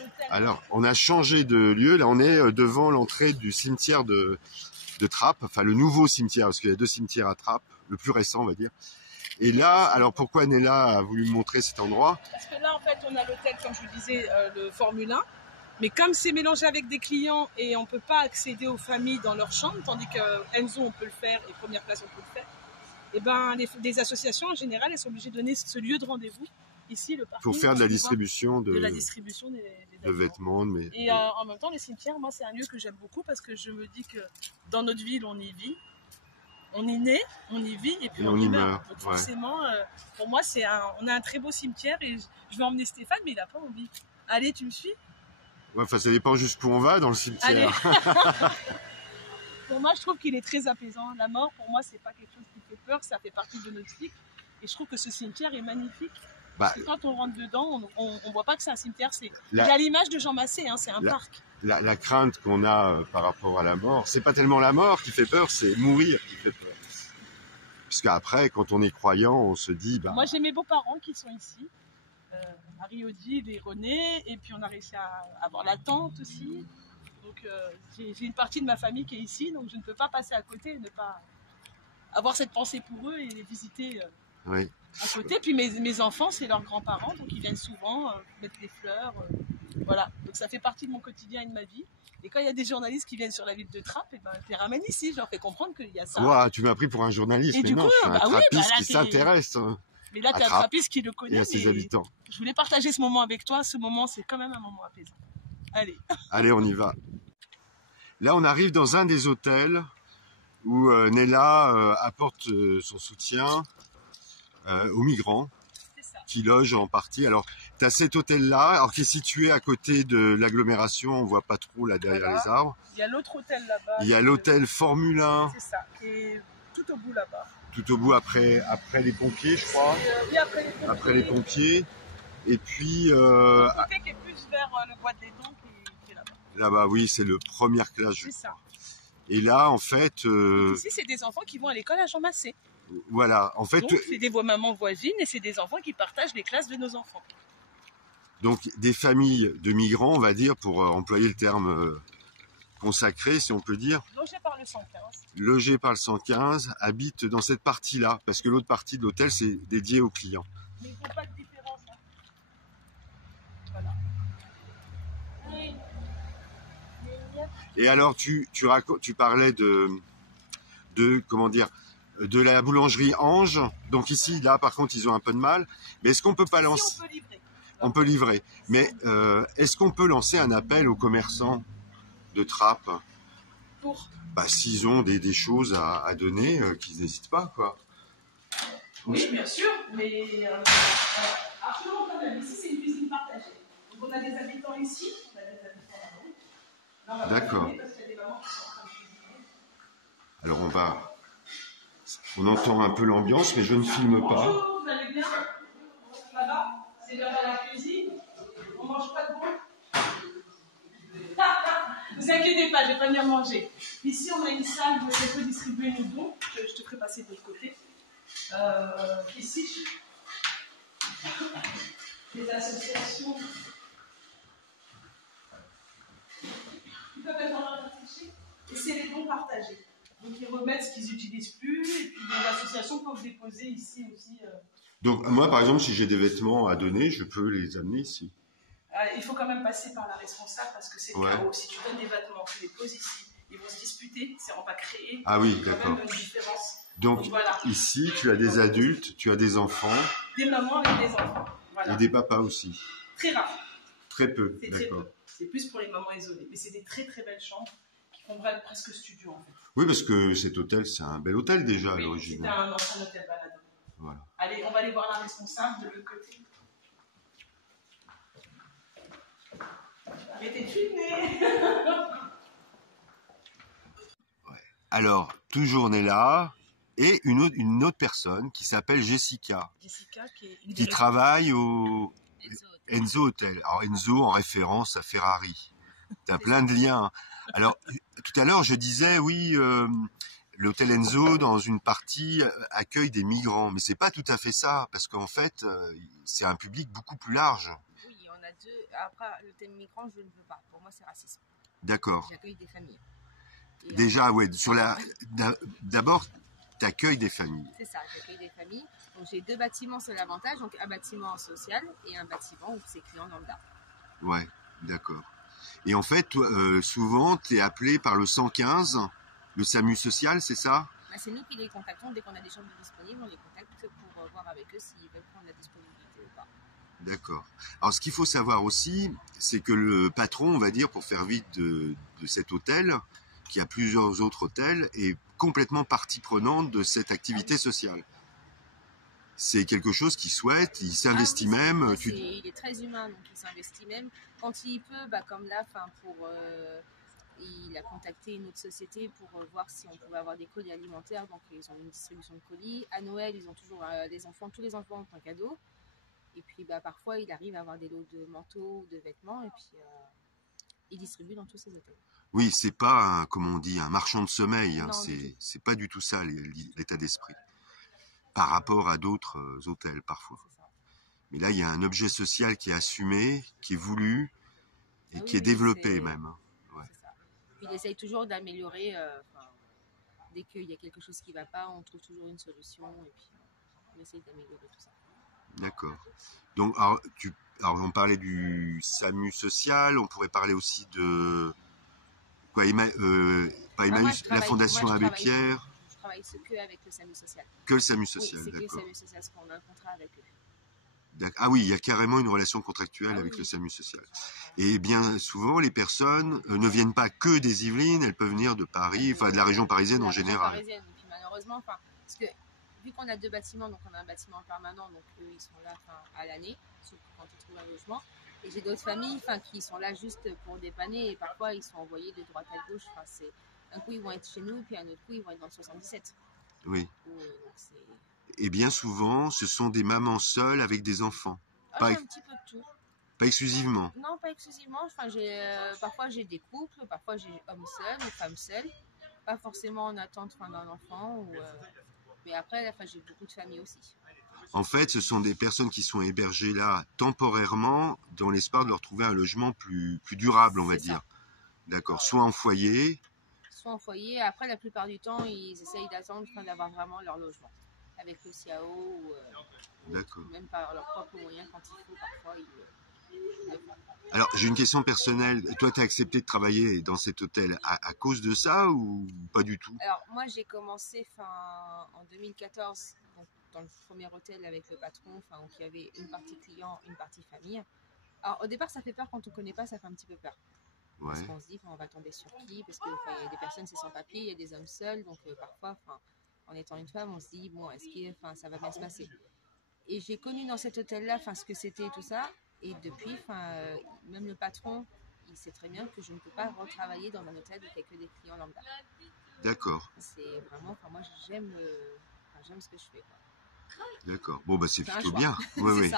l'hôtel. Alors, on a changé de lieu. Là, on est devant l'entrée du cimetière de Trappes. Enfin, le nouveau cimetière, parce qu'il y a 2 cimetières à Trappes. Le plus récent, on va dire. Et là, alors pourquoi Nella a voulu me montrer cet endroit? Parce que là, en fait, on a l'hôtel, comme je vous disais, le Formule 1. Mais comme c'est mélangé avec des clients et on ne peut pas accéder aux familles dans leur chambre, tandis que Enzo, on peut le faire, et Première Place, on peut le faire, et ben, les associations, en général, elles sont obligées de donner ce lieu de rendez-vous, ici, le parking. Pour faire de la distribution de la distribution des vêtements. Et en même temps, les cimetières, moi, c'est un lieu que j'aime beaucoup parce que je me dis que dans notre ville, on y vit. On y naît, on y vit et puis on y meurt. Donc forcément, pour moi, on a un très beau cimetière et je vais emmener Stéphane, mais il n'a pas envie. Allez, tu me suis? Ouais, enfin, ça dépend jusqu'où on va dans le cimetière. Allez. Pour moi, je trouve qu'il est très apaisant. La mort, pour moi, c'est pas quelque chose qui fait peur, ça fait partie de notre cycle. Et je trouve que ce cimetière est magnifique. Parce que quand on rentre dedans, on voit pas que c'est un cimetière. Il y a l'image de Jean Massé, hein, c'est un parc. La crainte qu'on a par rapport à la mort, c'est pas tellement la mort qui fait peur, c'est mourir qui fait peur. Parce qu'après, quand on est croyant, on se dit... Moi, j'ai mes beaux-parents qui sont ici. Marie-Odile et René. Et puis, on a réussi à avoir la tante aussi. Donc, j'ai une partie de ma famille qui est ici. Donc, je ne peux pas passer à côté et ne pas avoir cette pensée pour eux et les visiter à côté. Puis, mes enfants, c'est leurs grands-parents. Donc, ils viennent souvent mettre des fleurs. Voilà. Donc, ça fait partie de mon quotidien et de ma vie. Et quand il y a des journalistes qui viennent sur la ville de Trappes, et ben, je les ramène ici, je leur fais comprendre qu'il y a ça. Ouah, tu m'as pris pour un journaliste, mais non, je suis un trappiste qui s'intéresse. Mais là, tu es un trappiste qui le connaît. Et à ses habitants. Je voulais partager ce moment avec toi. Ce moment, c'est quand même un moment apaisant. Allez. Allez, on y va. Là, on arrive dans un des hôtels où Nella apporte son soutien aux migrants qui logent en partie. Alors, tu as cet hôtel-là, alors qui est situé à côté de l'agglomération, on voit pas trop là derrière les arbres. Il y a l'autre hôtel là-bas. Il y a l'hôtel Formule 1. C'est ça, qui est tout au bout là-bas. Tout au bout après les pompiers, je crois. Oui, après les pompiers. Et puis... l'hôtel qui est plus vers le bois des Dons qui est là-bas. Là-bas, oui, c'est le première classe. C'est ça. Et là, en fait... Ici, c'est des enfants qui vont à l'école à Jean Massé. Voilà, en fait... Donc, c'est des mamans voisines et c'est des enfants qui partagent les classes de nos enfants. Donc, des familles de migrants, on va dire, pour employer le terme consacré, si on peut dire. Logés par le 115. Logés par le 115, habitent dans cette partie-là, parce que l'autre partie de l'hôtel, c'est dédié aux clients. Mais ils font pas de différence. Hein. Voilà. Et alors, tu parlais comment dire, de la boulangerie Ange. Donc ici, là, par contre, ils ont un peu de mal. Mais est-ce qu'on peut pas lancer... On peut livrer. On peut livrer. Mais est-ce qu'on peut lancer un appel aux commerçants de Trappes pour s'ils ont des choses à donner, qu'ils n'hésitent pas, quoi. Oui, bien sûr, mais absolument quand même. Ici, c'est une cuisine partagée. Donc, on a des habitants ici, on a des habitants là-bas. D'accord. Alors, on entend un peu l'ambiance, mais je ne filme pas. Bonjour, vous allez bien? Ça va? C'est l'heure à la cuisine. On mange pas de bon? Vous inquiétez pas, je vais pas venir manger. Ici, on a une salle où on peut distribuer nos dons. Je te ferai passer de l'autre côté. Ici, les associations qui peuvent être en train de afficher. Et c'est les dons partagés. Donc, ils remettent ce qu'ils n'utilisent plus. Et puis, les associations peuvent déposer ici aussi. Donc, moi, par exemple, si j'ai des vêtements à donner, je peux les amener ici. Il faut quand même passer par la responsable parce que c'est le chaos. Si tu donnes des vêtements, tu les poses ici, ils vont se disputer, c'est on va créer. Ah oui, d'accord. Une différence. Donc voilà. Ici, tu as des adultes, tu as des enfants. Des mamans avec des enfants. Voilà. Et des papas aussi. Très rare. Très peu, d'accord. C'est plus pour les mamans isolées. Mais c'est des très très belles chambres qui font presque studio en fait. Oui, parce que cet hôtel, c'est un bel hôtel déjà à l'origine. C'était un ancien hôtel baladant. Voilà. Allez, on va aller voir la responsable de l'autre côté. Arrêtez de filmer. Alors, toujours Nella et une autre personne qui s'appelle Jessica. Jessica qui travaille au Enzo Hotel. Alors Enzo en référence à Ferrari. Tu as plein de liens. Alors, tout à l'heure, je disais, oui, l'hôtel Enzo, dans une partie, accueille des migrants. Mais c'est pas tout à fait ça, parce qu'en fait, c'est un public beaucoup plus large. Oui, on a a deux. Après, l'hôtel migrant, je ne veux pas. Pour moi, c'est raciste. D'accord. J'accueille des familles. Et déjà, ouais, d'abord, tu accueilles des familles. C'est ça, j'accueille des familles. Donc j'ai 2 bâtiments, c'est l'avantage. Donc un bâtiment social et un bâtiment où c'est client lambda. Ouais, d'accord. Et en fait, toi, souvent, tu es appelé par le 115, le SAMU social, c'est ça? Bah, c'est nous qui les contactons. Dès qu'on a des chambres disponibles, on les contacte pour voir avec eux s'ils veulent prendre la disponibilité ou pas. D'accord. Alors, ce qu'il faut savoir aussi, c'est que le patron, on va dire, pour faire vite de cet hôtel, qui a plusieurs autres hôtels, est complètement partie prenante de cette activité sociale. C'est quelque chose qu'il souhaite, il s'investit même. Il est très humain, donc il s'investit même. Quand il peut, comme là, il a contacté une autre société pour voir si on pouvait avoir des colis alimentaires. Donc ils ont une distribution de colis. À Noël, ils ont toujours tous les enfants ont un cadeau. Et puis parfois, il arrive à avoir des lots de manteaux, de vêtements, et puis il distribue dans tous ses hôtels. Oui, c'est pas, comme on dit, un marchand de sommeil. Hein. C'est pas du tout ça l'état d'esprit. Par rapport à d'autres hôtels parfois. Mais là, il y a un objet social qui est assumé, qui est voulu et qui est développé même. Ouais. C'est ça. Puis il essaye toujours d'améliorer. Dès qu'il y a quelque chose qui ne va pas, on trouve toujours une solution et puis on essaye d'améliorer tout ça. D'accord. Donc, alors, on parlait du SAMU social, on pourrait parler aussi de quoi, la Fondation Abbé Pierre. Je travaille que avec le SAMU social. Que le SAMU social, oui, d'accord. C'est que le SAMU social, parce qu'on a un contrat avec eux. Ah oui, il y a carrément une relation contractuelle avec le SAMU social. Et bien souvent, les personnes ne viennent pas que des Yvelines, elles peuvent venir de Paris, de la région parisienne en général. Parisienne. Et puis malheureusement, parce que vu qu'on a 2 bâtiments, donc on a un bâtiment permanent, donc eux ils sont là à l'année, surtout quand ils trouvent un logement. Et j'ai d'autres familles qui sont là juste pour dépanner et parfois ils sont envoyés de droite à gauche. Un coup ils vont être chez nous, puis un autre coup ils vont être dans le 77. Oui. Et bien souvent, ce sont des mamans seules avec des enfants. Un petit peu de tout. Pas exclusivement. Non, pas exclusivement. Parfois j'ai des couples, parfois j'ai hommes seuls ou femmes seules. Pas forcément en attente d'un enfant. Mais après, j'ai beaucoup de familles aussi. En fait, ce sont des personnes qui sont hébergées là temporairement dans l'espoir de leur trouver un logement plus durable, on va dire. D'accord. Soit en foyer. Soit en foyer. Après, la plupart du temps, ils essayent d'attendre d'avoir vraiment leur logement. Avec le CAO ou même par leurs propres moyens quand il faut. Parfois, Alors, j'ai une question personnelle. Toi, tu as accepté de travailler dans cet hôtel à cause de ça ou pas du tout? Alors, moi, j'ai commencé en 2014 dans le premier hôtel avec le patron, où il y avait une partie client, une partie famille. Alors, au départ, ça fait peur quand on ne connaît pas, ça fait un petit peu peur. Ouais. Parce qu'on se dit, on va tomber sur qui? Parce qu'il y a des personnes, c'est sans papier, il y a des hommes seuls, donc parfois, en étant une femme, on se dit, bon, est-ce que ça va bien se passer? Et j'ai connu dans cet hôtel-là ce que c'était et tout ça. Et depuis, même le patron, il sait très bien que je ne peux pas retravailler dans un hôtel où il n'y a que des clients lambda. D'accord. C'est vraiment, moi j'aime ce que je fais. D'accord. Bon, c'est plutôt bien. Oui.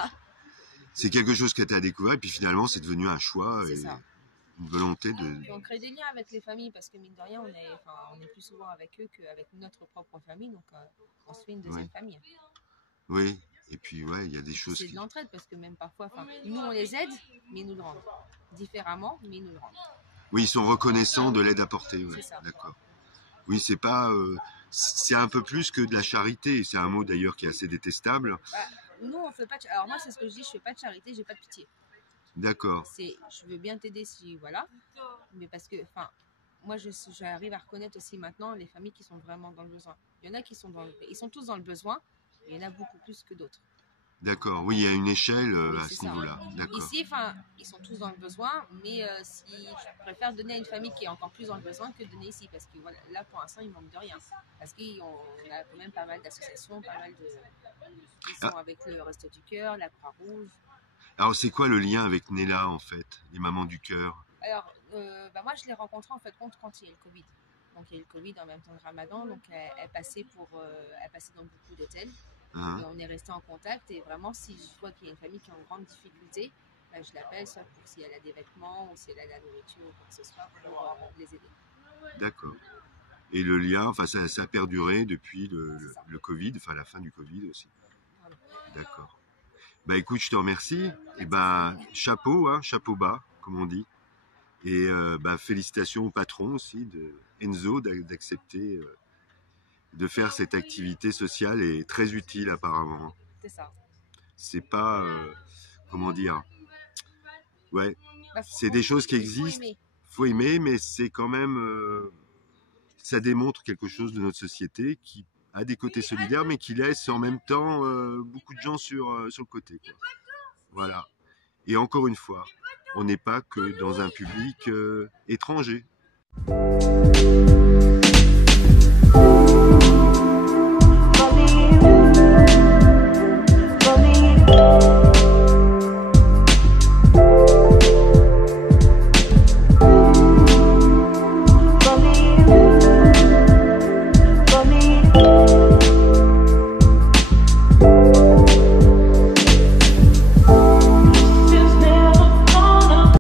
C'est quelque chose que tu as découvert et puis finalement c'est devenu un choix et une volonté de... Puis on crée des liens avec les familles parce que mine de rien, on est plus souvent avec eux qu'avec notre propre famille. Donc on se fait une deuxième famille. Oui. Et puis, il y a des choses C'est de l'entraide parce que même parfois, nous, on les aide, mais ils nous le rendent. Différemment, mais ils nous le rendent. Oui, ils sont reconnaissants de l'aide apportée. C'est ça. D'accord. Oui, c'est pas... c'est un peu plus que de la charité. C'est un mot, d'ailleurs, qui est assez détestable. Nous, on fait pas... Alors moi, c'est ce que je dis, je fais pas de charité, j'ai pas de pitié. D'accord. Je veux bien t'aider si... Voilà. Mais parce que... Moi, j'arrive à reconnaître aussi maintenant les familles qui sont vraiment dans le besoin. Il y en a qui sont ils sont tous dans le besoin. Il y en a beaucoup plus que d'autres. D'accord, oui, il y a une échelle à ce niveau-là. Ici, ils sont tous dans le besoin, mais je préfère donner à une famille qui est encore plus dans le besoin que donner ici, parce que là, pour l'instant, il manque de rien. Parce qu'on a quand même pas mal d'associations, pas mal qui sont avec le Resto du Cœur, la Croix-Rouge. Alors, c'est quoi le lien avec Nella, en fait, les Mamans du Cœur? Alors, moi, je l'ai rencontrée, en fait, quand il y a eu le Covid. Donc, il y a eu le Covid en même temps que Ramadan, donc elle passait dans beaucoup d'hôtels. Et on est resté en contact et vraiment si je vois qu'il y a une famille qui est en grande difficulté, je l'appelle soit pour si elle a des vêtements ou si elle a de la nourriture ou quoi que ce soit pour les aider. D'accord. Et le lien, ça a perduré depuis le Covid, la fin du Covid aussi. Voilà. D'accord. Bah écoute, je te remercie. Et ben chapeau, hein, chapeau bas, comme on dit. Et bah, félicitations au patron aussi de Enzo d'accepter de faire cette activité sociale et très utile apparemment. C'est ça. C'est pas comment dire. Ouais, c'est des choses qui existent. Faut aimer, mais c'est quand même ça démontre quelque chose de notre société qui a des côtés solidaires, mais qui laisse en même temps beaucoup de gens sur le côté, quoi. Voilà. Et encore une fois, on n'est pas que dans un public étranger.